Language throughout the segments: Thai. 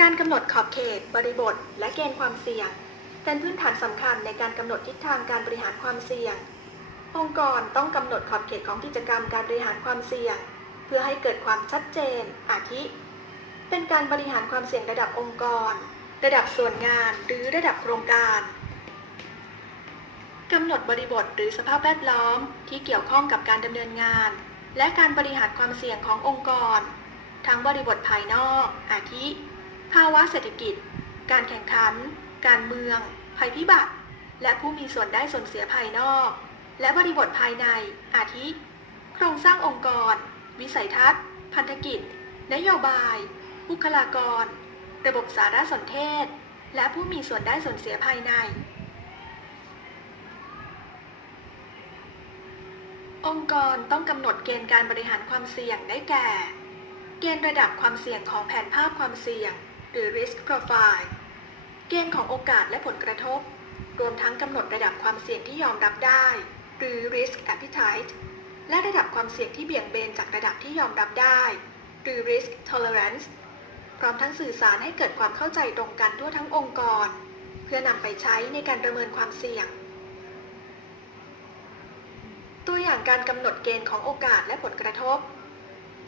การกำหนดขอบเขต บริบท และเกณฑ์ความเสี่ยง เป็นพื้นฐานสำคัญในการกำหนดทิศทางการบริหารความเสี่ยง องค์กรต้องกำหนดขอบเขตของกิจกรรมการบริหารความเสี่ยง เพื่อให้เกิดความชัดเจน อาทิ เป็นการบริหารความเสี่ยงระดับองค์กร ระดับส่วนงานหรือระดับโครงการกำหนดบริบทหรือสภาพแวดล้อมที่เกี่ยวข้องกับการดำเนินงาน และการบริหารความเสี่ยงขององค์กร ทั้งบริบทภายนอก อาทิ ภาวะเศรษฐกิจ การแข่งขัน การเมือง ภัยพิบัติ และผู้มีส่วนได้ส่วนเสียภายนอก และบริบทภายใน อาทิ โครงสร้างองค์กร วิสัยทัศน์ พันธกิจ นโยบาย บุคลากร ระบบสารสนเทศ และผู้มีส่วนได้ส่วนเสียภายใน องค์กรต้องกำหนดเกณฑ์การบริหารความเสี่ยงได้แก่ เกณฑ์ระดับความเสี่ยงของแผนภาพความเสี่ยง หรือ risk profile เกณฑ์ของโอกาสและผลกระทบ รวมทั้งกำหนดระดับความเสี่ยงที่ยอมรับได้ หรือ risk appetite และระดับความเสี่ยงที่เบี่ยงเบนจากระดับที่ยอมรับได้ หรือ risk tolerance พร้อมทั้งสื่อสารให้เกิดความเข้าใจตรงกันทั่วทั้งองค์กร เพื่อนำไปใช้ในการประเมินความเสี่ยง ตัวอย่างการกำหนดเกณฑ์ของโอกาสและผลกระทบ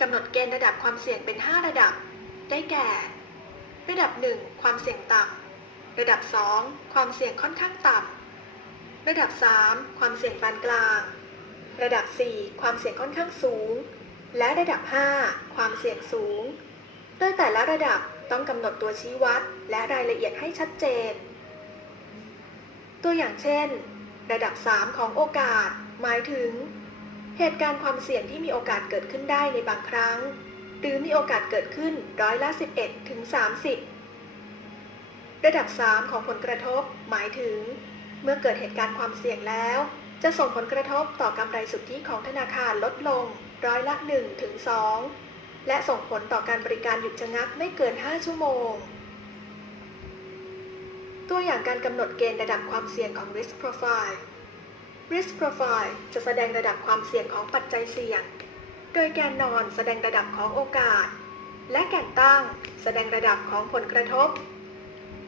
กำหนดเกณฑ์ระดับความเสี่ยงเป็น 5 ระดับ ได้แก่ ระดับ 1 ความเสี่ยงต่ำ ระดับ 2 ความเสี่ยงค่อนข้างต่ำ ระดับ 3 ความเสี่ยงปานกลาง ระดับ 4 ความเสี่ยงค่อนข้างสูง และระดับ 5 ความเสี่ยงสูง โดยแต่ละระดับต้องกำหนดตัวชี้วัดและรายละเอียดให้ชัดเจน ตัวอย่างเช่น ระดับ 3 ของโอกาส หมายถึง เหตุการณ์ความเสี่ยงที่มีโอกาสเกิดขึ้นได้ในบางครั้ง หรือมีโอกาสเกิดขึ้นร้อยละ 11 ถึง 30 ระดับ 3 ของผลกระทบ หมายถึง เมื่อเกิดเหตุการณ์ความเสี่ยงแล้ว จะส่งผลกระทบต่อกำไรสุทธิของธนาคารลดลงร้อยละ 1 ถึง 2 และส่งผลต่อการบริการหยุดชะงักไม่เกิน 5 ชั่วโมง ตัวอย่างการกำหนดเกณฑ์ระดับความเสี่ยงของ risk profile risk profile จะแสดงระดับความเสี่ยงของปัจจัยเสี่ยง ดยแกนนอนแสดงระดับของโอกาส และแกนตั้งแสดงระดับของผลกระทบ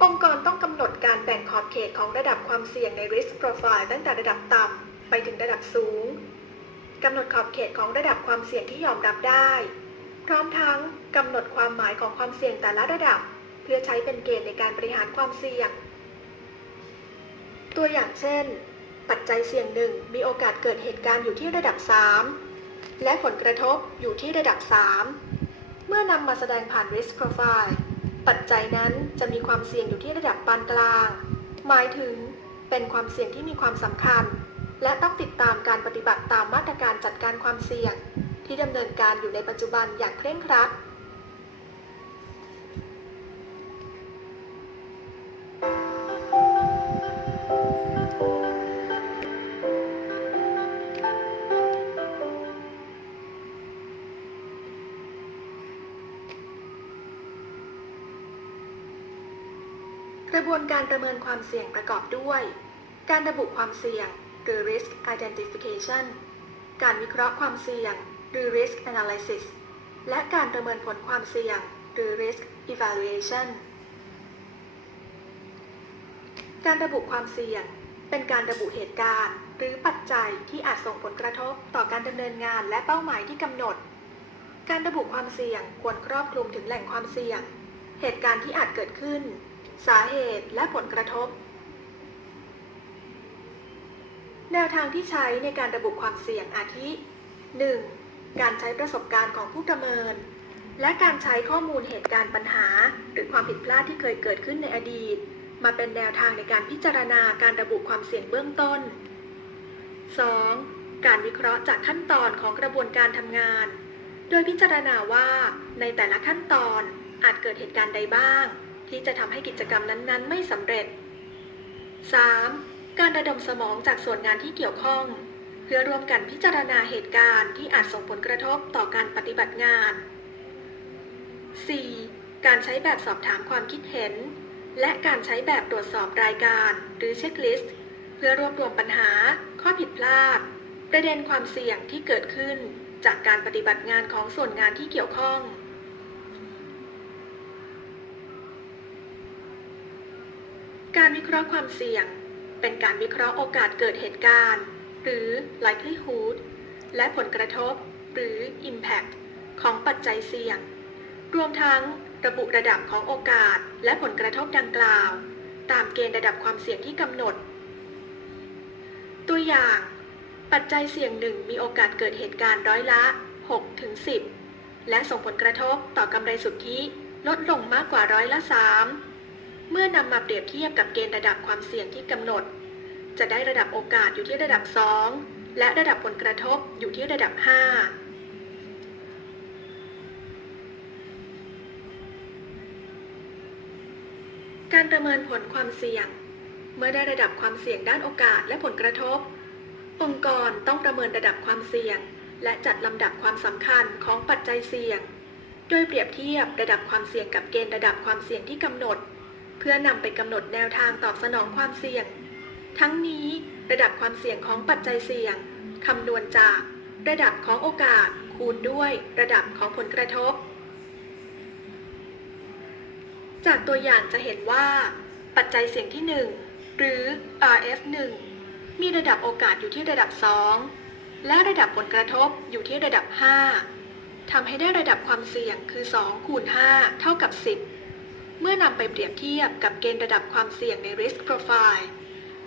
องค์กรต้องกำหนดการแบ่งขอบเขตของระดับความเสี่ยงใน risk profile ตั้งแต่ระดับต่ำไปถึงระดับสูงกำหนดขอบเขตของระดับความเสี่ยงที่ยอมรับได้ พร้อมทั้งกำหนดความหมายของความเสี่ยงแต่ละระดับ เพื่อใช้เป็นเกณฑ์ในการบริหารความเสี่ยง ตัวอย่างเช่น ปัจจัยเสี่ยงหนึ่งมีโอกาสเกิดเหตุการณ์อยู่ที่ระดับ 3 และผลกระทบอยู่ที่ระดับ 3 เมื่อนำมาแสดงผ่าน risk profile ปัจจัยนั้นจะมีความเสี่ยงอยู่ที่ระดับปานกลาง หมายถึงเป็นความเสี่ยงที่มีความสำคัญ และต้องติดตามการปฏิบัติตามมาตรการจัดการความเสี่ยง ที่ดำเนินการอยู่ในปัจจุบันอย่างเคร่งครัด บวนการประเมินความเสี่ยงประกอบด้วย การระบุความเสี่ยง หรือ risk identification การวิเคราะห์ความเสี่ยง หรือ risk analysis และการประเมินผลความเสี่ยง หรือ risk evaluation การระบุความเสี่ยง เป็นการระบุเหตุการณ์ หรือปัจจัยที่อาจส่งผลกระทบต่อการดำเนินงานและเป้าหมายที่กำหนด การระบุความเสี่ยงควรครอบคลุมถึงแหล่งความเสี่ยง เหตุการณ์ที่อาจเกิดขึ้น สาเหตุและผลกระทบ แนวทางที่ใช้ในการระบุความเสี่ยงอาทิ 1. การใช้ประสบการณ์ของผู้ประเมิน และการใช้ข้อมูลเหตุการณ์ปัญหา หรือความผิดพลาดที่เคยเกิดขึ้นในอดีต มาเป็นแนวทางในการพิจารณาการระบุความเสี่ยงเบื้องต้น 2. การวิเคราะห์จากขั้นตอนของกระบวนการทำงาน โดยพิจารณาว่าในแต่ละขั้นตอนอาจเกิดเหตุการณ์ใดบ้าง ที่จะทำให้กิจกรรมนั้นๆ ไม่สำเร็จ 3. การระดมสมองจากส่วนงานที่เกี่ยวข้อง เพื่อร่วมกันพิจารณาเหตุการณ์ที่อาจส่งผลกระทบต่อการปฏิบัติงาน 4. การใช้แบบสอบถามความคิดเห็น และการใช้แบบตรวจสอบรายการหรือเช็คลิสต์เพื่อรวบรวมปัญหา ข้อผิดพลาด ประเด็นความเสี่ยงที่เกิดขึ้นจากการปฏิบัติงานของส่วนงานที่เกี่ยวข้อง การวิเคราะห์ความเสี่ยง เป็นการวิเคราะห์โอกาสเกิดเหตุการณ์ หรือ likelihood และผลกระทบ หรือ impact ของปัจจัยเสี่ยง รวมทั้งระบุระดับของโอกาสและผลกระทบดังกล่าว ตามเกณฑ์ระดับความเสี่ยงที่กำหนด ตัวอย่าง ปัจจัยเสี่ยงหนึ่งมีโอกาสเกิดเหตุการณ์ร้อยละ 6 ถึง 10 และส่งผลกระทบต่อกำไรสุทธิลดลงมากกว่าร้อยละ 3 เมื่อนำมาเปรียบเทียบกับเกณฑ์ระดับความเสี่ยงที่กำหนด จะได้ระดับโอกาสอยู่ที่ระดับ 2 และระดับผลกระทบอยู่ที่ระดับ 5การประเมินผลความเสี่ยง เมื่อได้ระดับความเสี่ยงด้านโอกาสและผลกระทบ องค์กรต้องประเมินระดับความเสี่ยง และจัดลำดับความสำคัญของปัจจัยเสี่ยง โดยเปรียบเทียบระดับความเสี่ยงกับเกณฑ์ระดับความเสี่ยงที่กำหนด เพื่อนำไปกำหนดแนวทางตอบสนองความเสี่ยง ทั้งนี้ระดับความเสี่ยงของปัจจัยเสี่ยงคำนวณจาก ระดับของโอกาสคูณด้วยระดับของผลกระทบ จากตัวอย่างจะเห็นว่า ปัจจัยเสี่ยงที่ 1 หรือ RF1 มีระดับโอกาสอยู่ที่ระดับ 2 และระดับผลกระทบอยู่ที่ระดับ 5ทำให้ได้ระดับความเสี่ยงคือ 2 คูณ 5 เท่ากับ 10 เมื่อนำไปเปรียบเทียบกับเกณฑ์ระดับความเสี่ยงใน risk profile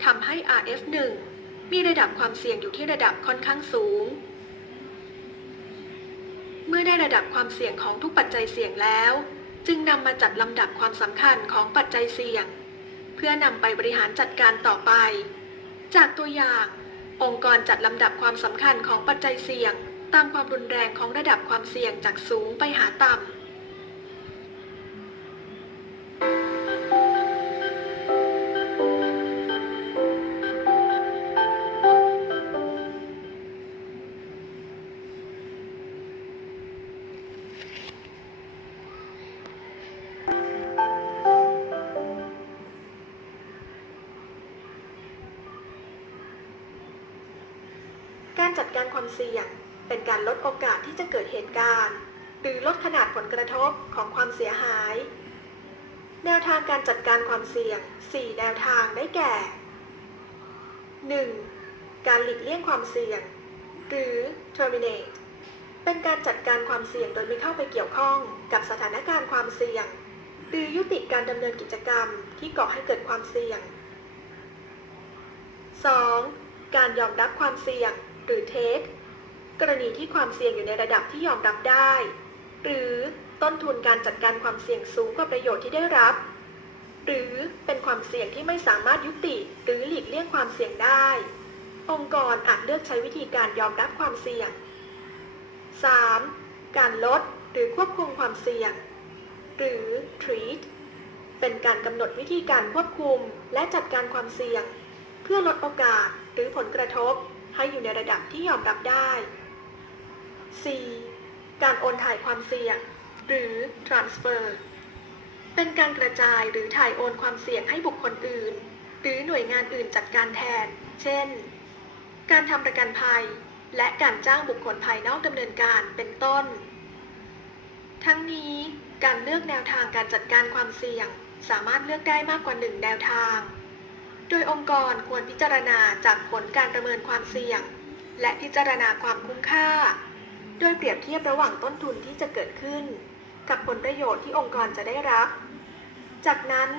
ทำให้ RF1 มีระดับความเสี่ยงอยู่ที่ระดับค่อนข้างสูง เมื่อได้ระดับความเสี่ยงของทุกปัจจัยเสี่ยงแล้ว จึงนำมาจัดลำดับความสำคัญของปัจจัยเสี่ยง เพื่อนำไปบริหารจัดการต่อไป จากตัวอย่าง องค์กรจัดลำดับความสำคัญของปัจจัยเสี่ยง ตามความรุนแรงของระดับความเสี่ยงจากสูงไปหาต่ำ การจัดการความเสี่ยง เป็นการลดโอกาสที่จะเกิดเหตุการณ์ หรือลดขนาดผลกระทบของความเสียหาย แนวทางการจัดการความเสี่ยง 4 แนวทางได้แก่ 1. การหลีกเลี่ยงความเสี่ยง หรือ terminate เป็นการจัดการความเสี่ยงโดยไม่เข้าไปเกี่ยวข้องกับสถานการณ์ความเสี่ยง หรือยุติการดำเนินกิจกรรมที่ก่อให้เกิดความเสี่ยง 2. การยอมรับความเสี่ยง หรือ take กรณีที่ความเสี่ยงอยู่ในระดับที่ยอมรับได้ หรือต้นทุนการจัดการความเสี่ยงสูงกว่าประโยชน์ที่ได้รับ หรือเป็นความเสี่ยงที่ไม่สามารถยุติหรือหลีกเลี่ยงความเสี่ยงได้ องค์กรอาจเลือกใช้วิธีการยอมรับความเสี่ยง 3. การลดหรือควบคุมความเสี่ยง หรือ treat เป็นการกำหนดวิธีการควบคุมและจัดการความเสี่ยง เพื่อลดโอกาสหรือผลกระทบ ให้อยู่ในระดับที่ยอมรับได้ 4. การโอนถ่ายความเสี่ยง หรือ transfer เป็นการกระจายหรือถ่ายโอนความเสี่ยงให้บุคคลอื่น หรือหน่วยงานอื่นจัดการแทน เช่น การทำประกันภัย และการจ้างบุคคลภายนอกดำเนินการเป็นต้น ทั้งนี้การเลือกแนวทางการจัดการความเสี่ยง สามารถเลือกได้มากกว่าหนึ่งแนวทาง โดยองค์กรควรพิจารณาจากผลการประเมินความเสี่ยง และพิจารณาความคุ้มค่า โดยเปรียบเทียบระหว่างต้นทุนที่จะเกิดขึ้น กับผลประโยชน์ที่องค์กรจะได้รับ จากนั้น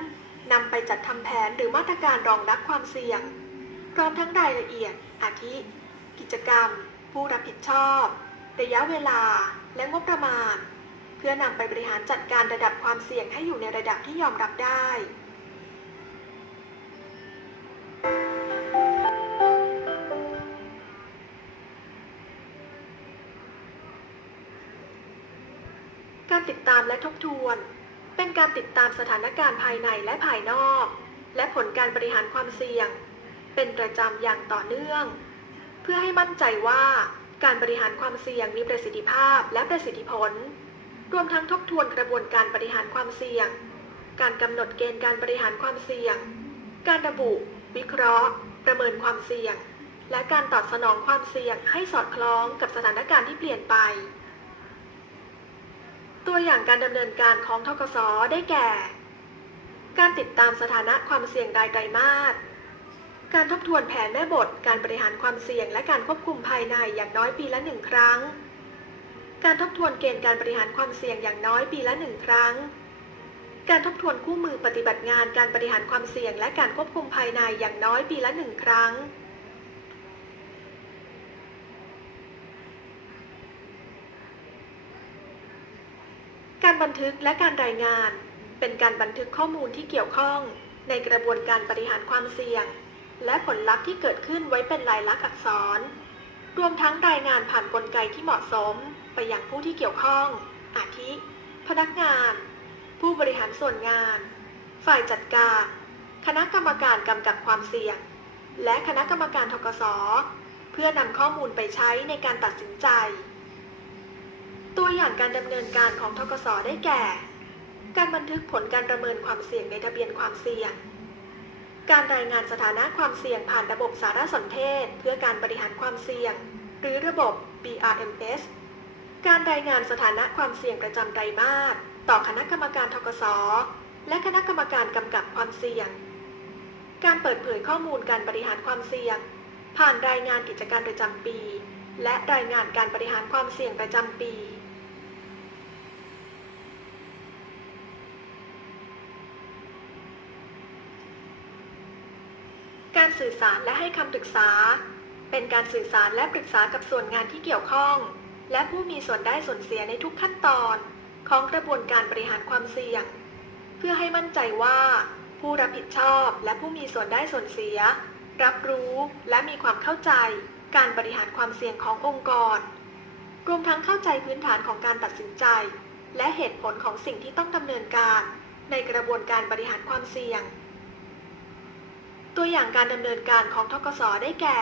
นำไปจัดทำแผนหรือมาตรการรองรับความเสี่ยง พร้อมทั้งรายละเอียด อาทิ กิจกรรม ผู้รับผิดชอบ ระยะเวลา และงบประมาณ เพื่อนำไปบริหารจัดการระดับความเสี่ยงให้อยู่ในระดับที่ยอมรับได้ การติดตามและทบทวน เป็นการติดตามสถานการณ์ภายในและภายนอก และผลการบริหารความเสี่ยง เป็นประจำอย่างต่อเนื่อง เพื่อให้มั่นใจว่าการบริหารความเสี่ยงมีประสิทธิภาพและประสิทธิผล รวมทั้งทบทวนกระบวนการบริหารความเสี่ยง การกำหนดเกณฑ์การบริหารความเสี่ยง การระบุ วิเคราะห์ ประเมินความเสี่ยง และการตอบสนองความเสี่ยงให้สอดคล้องกับสถานการณ์ที่เปลี่ยนไป ตัวอย่างการดำเนินการของทกสได้แก่ การติดตามสถานะความเสี่ยงรายไตรมาส การทบทวนแผนแม่บท การบริหารความเสี่ยงและการควบคุมภายในอย่างน้อยปีละหนึ่งครั้ง การทบทวนเกณฑ์การบริหารความเสี่ยงอย่างน้อยปีละหนึ่งครั้ง การทบทวนคู่มือปฏิบัติงานการบริหารความเสี่ยงและการควบคุมภายในอย่างน้อยปีละหนึ่งครั้ง การบันทึกและการรายงาน เป็นการบันทึกข้อมูลที่เกี่ยวข้อง ในกระบวนการบริหารความเสี่ยง และผลลัพธ์ที่เกิดขึ้นไว้เป็นลายลักษณ์อักษร รวมทั้งรายงานผ่านกลไกที่เหมาะสม ไปยังผู้ที่เกี่ยวข้อง อาทิ พนักงาน ผู้บริหารส่วนงาน ฝ่ายจัดการ คณะกรรมการกำกับความเสี่ยง และคณะกรรมการทกส เพื่อนำข้อมูลไปใช้ในการตัดสินใจ ตัวอย่างการดำเนินการของทกสได้แก่ การบันทึกผลการประเมินความเสี่ยงในทะเบียนความเสี่ยง การรายงานสถานะความเสี่ยงผ่านระบบสารสนเทศ เพื่อการบริหารความเสี่ยง หรือระบบ BRMS การรายงานสถานะความเสี่ยงประจำไตรมาสต่อคณะกรรมการทกส และคณะกรรมการกำกับความเสี่ยง การเปิดเผยข้อมูลการบริหารความเสี่ยง ผ่านรายงานกิจการประจำปี และรายงานการบริหารความเสี่ยงประจำปี การ สื่อสารและให้คำปรึกษา เป็นการสื่อสารและปรึกษากับส่วนงานที่เกี่ยวข้อง และผู้มีส่วนได้ส่วนเสียในทุกขั้นตอน ของกระบวนการบริหารความเสี่ยง เพื่อให้มั่นใจว่า ผู้รับผิดชอบและผู้มีส่วนได้ส่วนเสีย รับรู้และมีความเข้าใจ การบริหารความเสี่ยงขององค์กร รวมทั้งเข้าใจพื้นฐานของการตัดสินใจ และเหตุผลของสิ่งที่ต้องดำเนินการ ในกระบวนการบริหารความเสี่ยง ตัวอย่างการดำเนินการของทกสได้แก่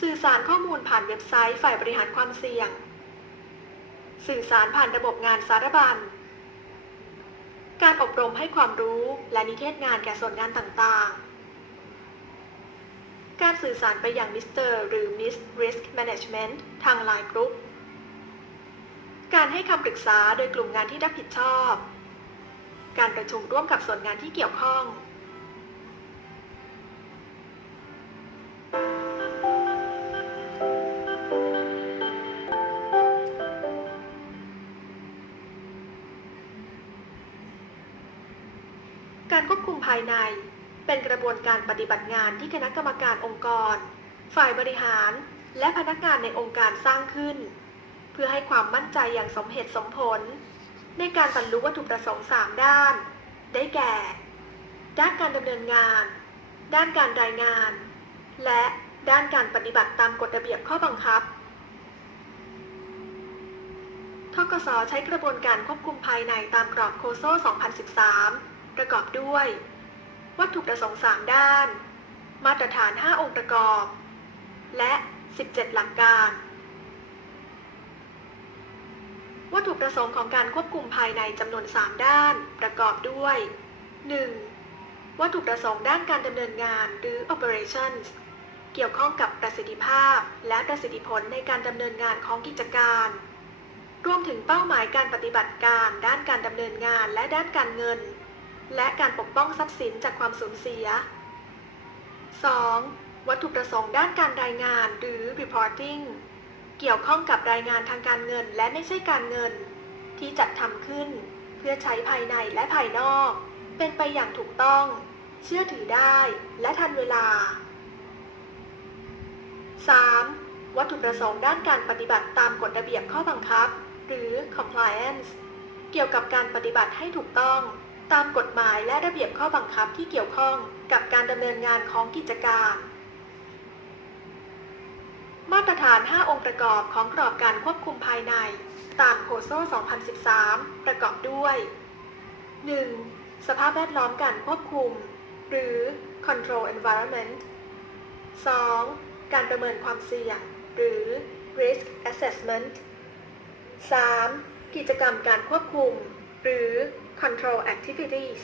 สื่อสารข้อมูลผ่านเว็บไซต์ฝ่ายบริหารความเสี่ยง สื่อสารผ่านระบบงานสารบัญ การอบรมให้ความรู้และนิเทศงานแก่ส่วนงานต่างๆ การสื่อสารไปยังมิสเตอร์หรือ Miss Risk Management ทางไลน์กรุ๊ปการให้คำปรึกษาโดยกลุ่มงานที่รับผิดชอบ การประชุมร่วมกับส่วนงานที่เกี่ยวข้อง การควบคุมภายใน เป็นกระบวนการปฏิบัติงานที่คณะกรรมการองค์กร ฝ่ายบริหาร และพนักงานในองค์การสร้างขึ้น เพื่อให้ความมั่นใจอย่างสมเหตุสมผล ในการบรรลุวัตถุประสงค์ 3 ด้าน ได้แก่ ด้านการดำเนินงาน ด้านการรายงาน และด้านการปฏิบัติตามกฎระเบียบข้อบังคับทกสใช้กระบวนการควบคุมภายในตามกรอบโคโซ 2013 ประกอบด้วย วัตถุประสงค์ 3 ด้าน มาตรฐาน 5 องค์ประกอบ และ 17 หลักการ วัตถุประสงค์ของการควบคุมภายในจำนวน 3 ด้าน ประกอบด้วย 1. วัตถุประสงค์ด้านการดำเนินงานหรือ operations เกี่ยวข้องกับประสิทธิภาพและประสิทธิผลในการดำเนินงานของกิจการ รวมถึงเป้าหมายการปฏิบัติการด้านการดำเนินงานและด้านการเงิน และการปกป้องทรัพย์สินจากความสูญเสีย 2. วัตถุประสงค์ด้านการรายงานหรือ reporting เกี่ยวข้องกับรายงานทางการเงินและไม่ใช่การเงิน ที่จัดทำขึ้น เพื่อใช้ภายในและภายนอก เป็นไปอย่างถูกต้อง เชื่อถือได้และทันเวลา 3. วัตถุประสงค์ด้านการปฏิบัติตามกฎระเบียบข้อบังคับ หรือ compliance เกี่ยวกับการปฏิบัติให้ถูกต้อง ตามกฎหมายและระเบียบข้อบังคับที่เกี่ยวข้องกับการดำเนินงานของกิจการ มาตรฐาน 5 องค์ประกอบของกรอบการควบคุมภายใน ตามโคโซ2013 ประกอบด้วย 1. สภาพแวดล้อมการควบคุม หรือ control environment 2. การประเมินความเสี่ยง หรือ risk assessment 3. กิจกรรมการควบคุม หรือ control activities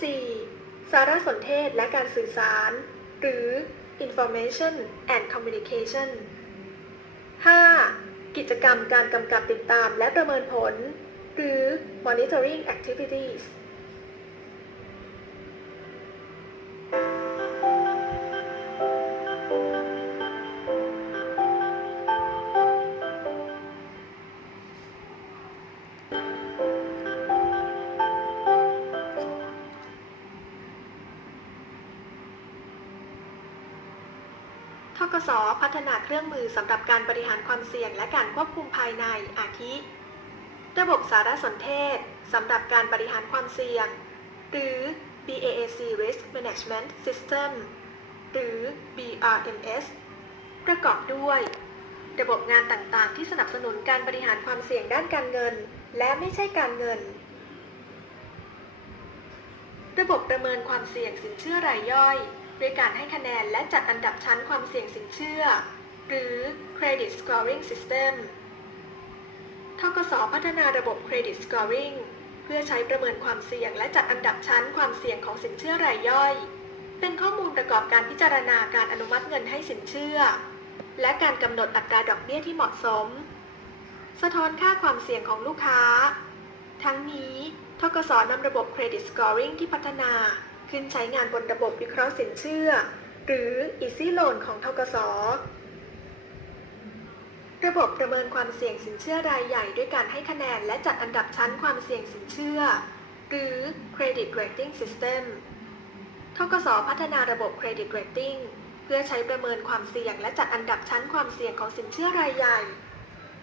4. สารสนเทศและการสื่อสาร หรือ information and communication 5. กิจกรรมการกำกับติดตามและประเมินผล หรือ monitoring activities พัฒนาเครื่องมือสำหรับการบริหารความเสี่ยงและการควบคุมภายในอาทิ ระบบสารสนเทศสำหรับการบริหารความเสี่ยง หรือ BAAC Risk Management System หรือ BRMS ประกอบด้วย ระบบงานต่างๆ ที่สนับสนุนการบริหารความเสี่ยงด้านการเงิน และไม่ใช่การเงิน ระบบประเมินความเสี่ยงสินเชื่อรายย่อย ด้วยการให้คะแนนและจัดอันดับชั้นความเสี่ยงสินเชื่อ หรือ Credit Scoring System ทกสพัฒนาระบบ Credit Scoring เพื่อใช้ประเมินความเสี่ยงและจัดอันดับชั้นความเสี่ยงของสินเชื่อรายย่อย เป็นข้อมูลประกอบการพิจารณาการอนุมัติเงินให้สินเชื่อ และการกำหนดอัตราดอกเบี้ยที่เหมาะสม สะท้อนค่าความเสี่ยงของลูกค้า ทั้งนี้ทกสนำระบบ Credit Scoring ที่พัฒนา ขึ้นใช้งานบนระบบวิเคราะห์สินเชื่อ หรือ Easy Loan ของทกส ระบบประเมินความเสี่ยงสินเชื่อรายใหญ่ด้วยการให้คะแนนและจัดอันดับชั้นความเสี่ยงสินเชื่อ หรือ Credit Rating System ทกส พัฒนาระบบ Credit Rating เพื่อใช้ประเมินความเสี่ยงและจัดอันดับชั้นความเสี่ยงของสินเชื่อรายใหญ่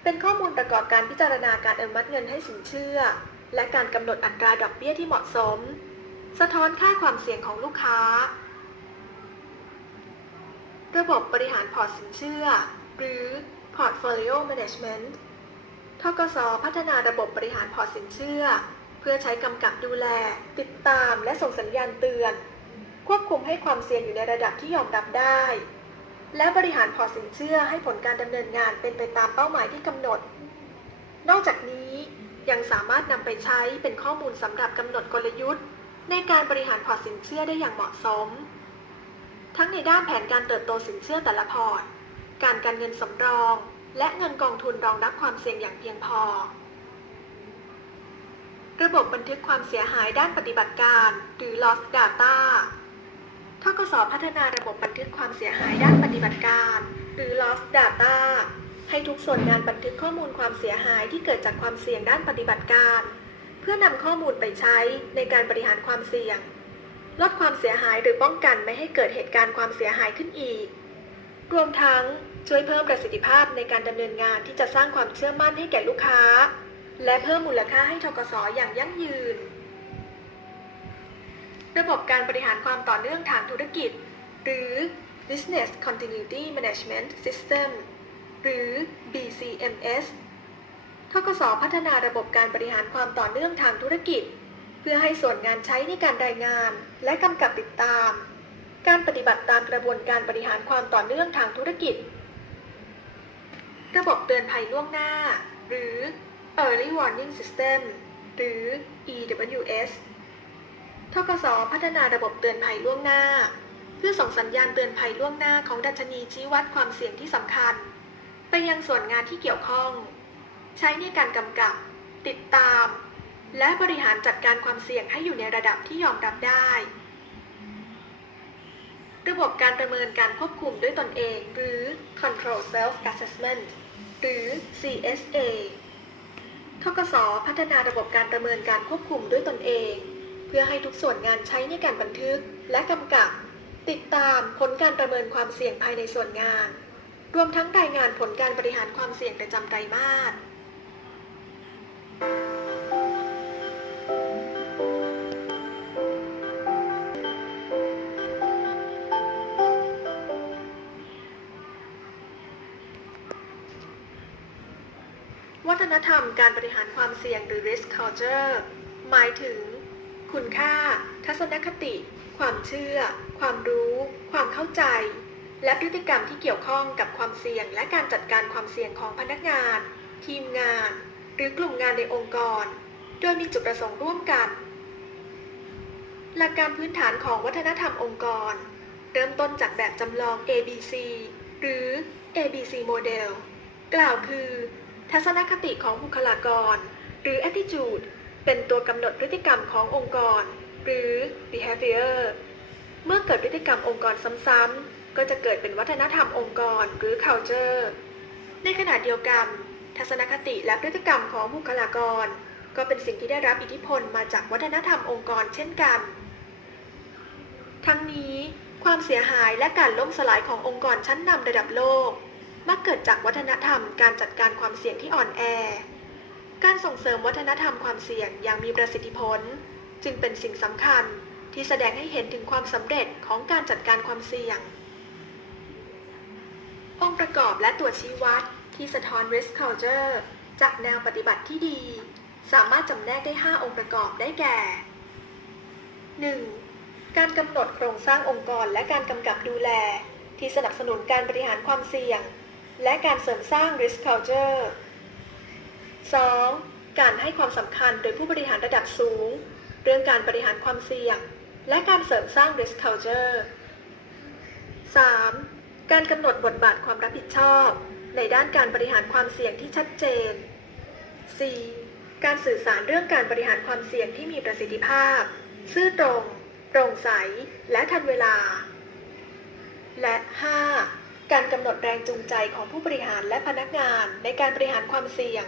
เป็นข้อมูลประกอบการพิจารณาการอนุมัติเงินให้สินเชื่อ และการกำหนดอัตราดอกเบี้ยที่เหมาะสม สะท้อนค่าความเสี่ยงของลูกค้า ระบบบริหารพอร์ตสินเชื่อ หรือ Portfolio Management ทกสพัฒนาระบบบริหารพอร์ตสินเชื่อ เพื่อใช้กำกับดูแล ติดตามและส่งสัญญาณเตือน ควบคุมให้ความเสี่ยงอยู่ในระดับที่ยอมรับได้ และบริหารพอร์ตสินเชื่อให้ผลการดำเนินงานเป็นไปตามเป้าหมายที่กำหนด นอกจากนี้ยังสามารถนำไปใช้เป็นข้อมูลสำหรับกำหนดกลยุทธ์ ในการบริหารพอร์ตสินเชื่อได้อย่างเหมาะสม ทั้งในด้านแผนการเติบโตสินเชื่อแต่ละพอร์ต การการเงินสำรอง และเงินกองทุนรองรับความเสี่ยงอย่างเพียงพอ ระบบบันทึกความเสียหายด้านปฏิบัติการ หรือ loss data ทกสพัฒนาระบบบันทึกความเสียหายด้านปฏิบัติการ หรือ loss data ให้ทุกส่วนงานบันทึกข้อมูลความเสียหายที่เกิดจากความเสี่ยงด้านปฏิบัติการ เพื่อนำข้อมูลไปใช้ในการบริหารความเสี่ยง ลดความเสียหายหรือป้องกันไม่ให้เกิดเหตุการณ์ความเสียหายขึ้นอีก รวมทั้งช่วยเพิ่มประสิทธิภาพในการดำเนินงานที่จะสร้างความเชื่อมั่นให้แก่ลูกค้า และเพิ่มมูลค่าให้ทกสอย่างยั่งยืน ระบบการบริหารความต่อเนื่องทางธุรกิจ หรือ Business Continuity Management System หรือ BCMS ทกสพัฒนาระบบการบริหารความต่อเนื่องทางธุรกิจ เพื่อให้ส่วนงานใช้ในการรายงาน และกำกับติดตาม การปฏิบัติตามกระบวนการบริหารความต่อเนื่องทางธุรกิจ ระบบเตือนภัยล่วงหน้า หรือ Early Warning System หรือ EWS ทกสพัฒนาระบบเตือนภัยล่วงหน้า เพื่อส่งสัญญาณเตือนภัยล่วงหน้าของดัชนีชี้วัดความเสี่ยงที่สำคัญ ไปยังส่วนงานที่เกี่ยวข้อง ใช้ในการกำกับ ติดตาม และบริหารจัดการความเสี่ยงให้อยู่ในระดับที่ยอมรับได้ ระบบการประเมินการควบคุมด้วยตนเอง หรือ Control Self Assessment หรือ CSA ทกสพัฒนาระบบการประเมินการควบคุมด้วยตนเอง เพื่อให้ทุกส่วนงานใช้ในการบันทึกและกำกับ ติดตามผลการประเมินความเสี่ยงภายในส่วนงาน รวมทั้งรายงานผลการบริหารความเสี่ยงประจำไตรมาส วัฒนธรรมการบริหารความเสี่ยงหรือ risk culture หมายถึง คุณค่า ทัศนคติ ความเชื่อ ความรู้ ความเข้าใจ และพฤติกรรมที่เกี่ยวข้องกับความเสี่ยง และการจัดการความเสี่ยงของพนักงาน ทีมงาน หรือกลุ่มงานในองค์กร โดยมีจุดประสงค์ร่วมกัน หลักการพื้นฐานของวัฒนธรรมองค์กร เริ่มต้นจากแบบจำลอง ABC หรือ ABC Model กล่าวคือ ทัศนคติของบุคลากร หรือ attitude เป็นตัวกำหนดพฤติกรรมขององค์กร หรือ behavior เมื่อเกิดพฤติกรรมองค์กรซ้ำๆก็จะเกิดเป็นวัฒนธรรมองค์กรหรือ culture ในขณะเดียวกัน ทัศนคติและพฤติกรรมของบุคลากร ก็เป็นสิ่งที่ได้รับอิทธิพลมาจากวัฒนธรรมองค์กรเช่นกัน ทั้งนี้ความเสียหายและการล่มสลายขององค์กรชั้นนำระดับโลก มักเกิดจากวัฒนธรรมการจัดการความเสี่ยงที่อ่อนแอ การส่งเสริมวัฒนธรรมความเสี่ยงอย่างมีประสิทธิผล จึงเป็นสิ่งสำคัญที่แสดงให้เห็นถึงความสำเร็จของการจัดการความเสี่ยง องค์ประกอบและตัวชี้วัด ที่สะท้อน risk culture จากแนวปฏิบัติที่ดี สามารถจำแนกได้ 5 องค์ประกอบได้แก่ 1. การกำหนดโครงสร้างองค์กรและการกำกับดูแล ที่สนับสนุนการบริหารความเสี่ยง และการเสริมสร้าง risk culture 2. การให้ความสำคัญโดยผู้บริหารระดับสูง เรื่องการบริหารความเสี่ยง และการเสริมสร้าง risk culture 3. การกำหนดบทบาทความรับผิดชอบ ในด้านการบริหารความเสี่ยงที่ชัดเจน 4. การสื่อสารเรื่องการบริหารความเสี่ยงที่มีประสิทธิภาพ ซื่อตรง โปร่งใส และทันเวลา และ 5. การกำหนดแรงจูงใจของผู้บริหารและพนักงานในการบริหารความเสี่ยง